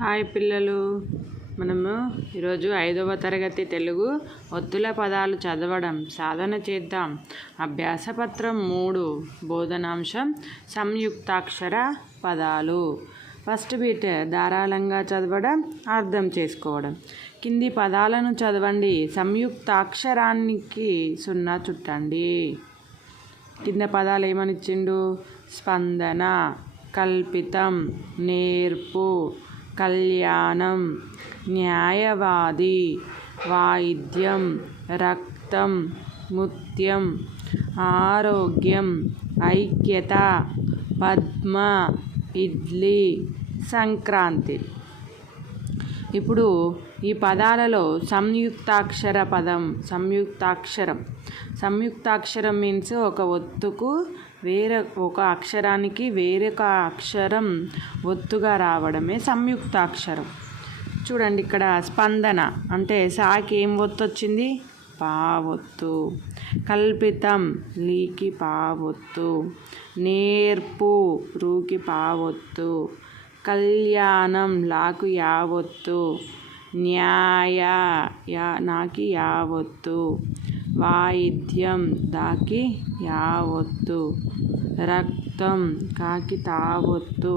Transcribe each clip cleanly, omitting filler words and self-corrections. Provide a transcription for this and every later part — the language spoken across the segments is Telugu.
హాయ్ పిల్లలు, మనము ఈరోజు 5వ తరగతి తెలుగు ఒత్తుల పదాలు చదవడం సాధన చేద్దాం. అభ్యాసపత్రం 3 బోధనాంశం సంయుక్తాక్షర పదాలు. ఫస్ట్ బిట్ ధారాళంగా చదవడం, అర్థం చేసుకోవడం. కింది పదాలను చదవండి. సంయుక్తాక్షరానికి 0 చుట్టండి. కింద పదాలు ఏమనిచ్చిండు? స్పందన, కల్పితం, నేర్పు, కళ్యాణం, న్యాయవాది, వాయిద్యం, రక్తం, ముత్యం, ఆరోగ్యం, ఐక్యత, పద్మ, ఇడ్లీ, సంక్రాంతి. ఇప్పుడు ఈ పదాలలో సంయుక్తాక్షర పదం, సంయుక్తాక్షరం మీన్స్ ఒక ఒత్తుకు ఒక అక్షరానికి వేరొక అక్షరం ఒత్తుగా రావడమే సంయుక్తాక్షరం. చూడండి, ఇక్కడ స్పందన అంటే సాకి ఏం ఒత్తు వచ్చింది? పా ఒత్తు. కల్పితం, లీకి పా ఒత్తు. నేర్పు, రూకి పా ఒత్తు. కళ్యాణం, లాకు యా ఒత్తు. న్యాయ, నాకి యా ఒత్తు. వాయిద్యం, దాకి యా ఒత్తు. రక్తం, కాకి తా ఒత్తు.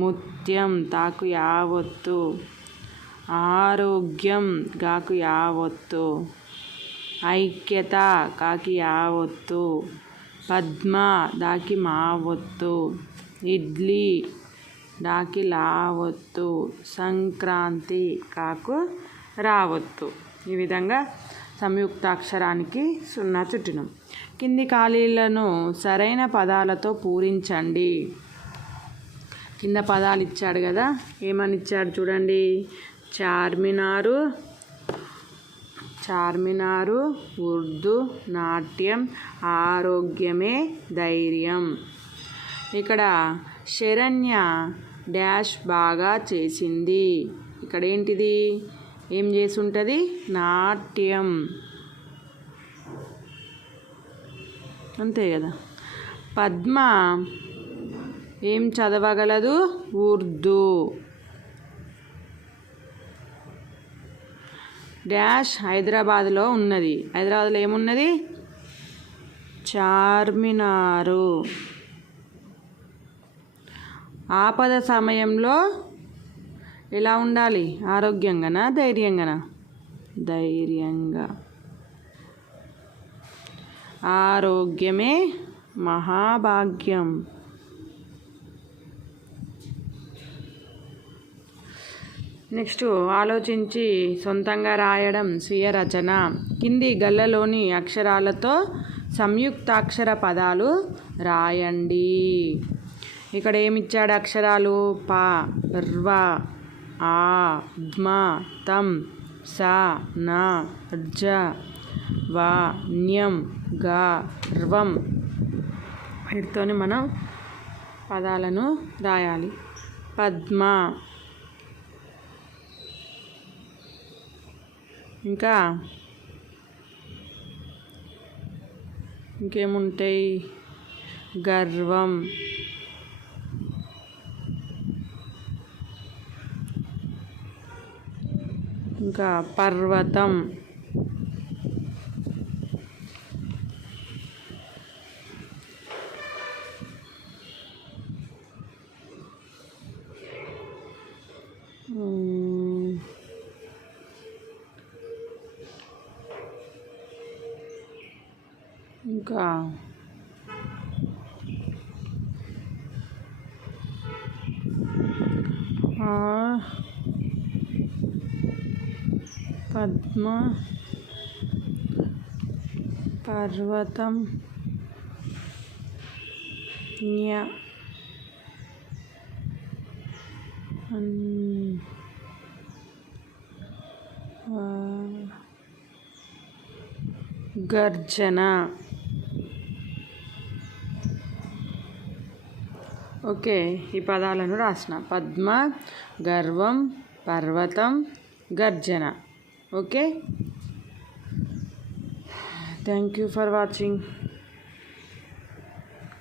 ముత్యం, తాకు యా ఒత్తు. ఆరోగ్యం, గాకు యా ఒత్తు. ఐక్యత, కాకి యా ఒత్తు. పద్మ, దాకి మా ఒత్తు. ఇడ్లీ, డాకి లా ఒత్తు. సంక్రాంతి, కాకు రావొత్తు. ఈ విధంగా సంయుక్తాక్షరానికి 0 చుట్టినం. కింది ఖాళీలను సరైన పదాలతో పూరించండి. కింద పదాలు ఇచ్చాడు కదా, ఏమని ఇచ్చాడు చూడండి. చార్మినారు, ఉర్దూ, నాట్యం, ఆరోగ్యమే ధైర్యం. ఇక్కడ శరణ్య డాష్ బాగా చేసింది. ఇక్కడ ఏంటిది? ఏం చేసి ఉంటుంది? నాట్యం, అంతే కదా. పద్మ ఏం చదవగలదు? ఉర్దూ. డాష్ హైదరాబాద్లో ఉన్నది. హైదరాబాద్లో ఏమున్నది? చార్మినారు. ఆపద సమయంలో ఎలా ఉండాలి? ఆరోగ్యంగానా, ధైర్యంగానా? ధైర్యంగా. ఆరోగ్యమే మహాభాగ్యం. నెక్స్ట్, ఆలోచించి సొంతంగా రాయడం, స్వీయ రచన. కింది గళ్ళలోని అక్షరాలతో సంయుక్తాక్షర పదాలు రాయండి. ఇక్కడ ఏమిచ్చాడు? అక్షరాలు ప, ర్వ, ఆ, ధ్మ, తం, స, న, జ, వ, న్యం, గ, ర్వం. వీటితోని మనం పదాలను రాయాలి. పద్మ. ఇంకా ఇంకేముంటాయి? గర్వం, ఇంకా పర్వతం, ఇంకా పద్మ, పర్వతం, గర్జన. ఓకే, ఈ పదాలను రాసిన. పద్మ, గర్వం, పర్వతం, గర్జన. Okay, thank you for watching.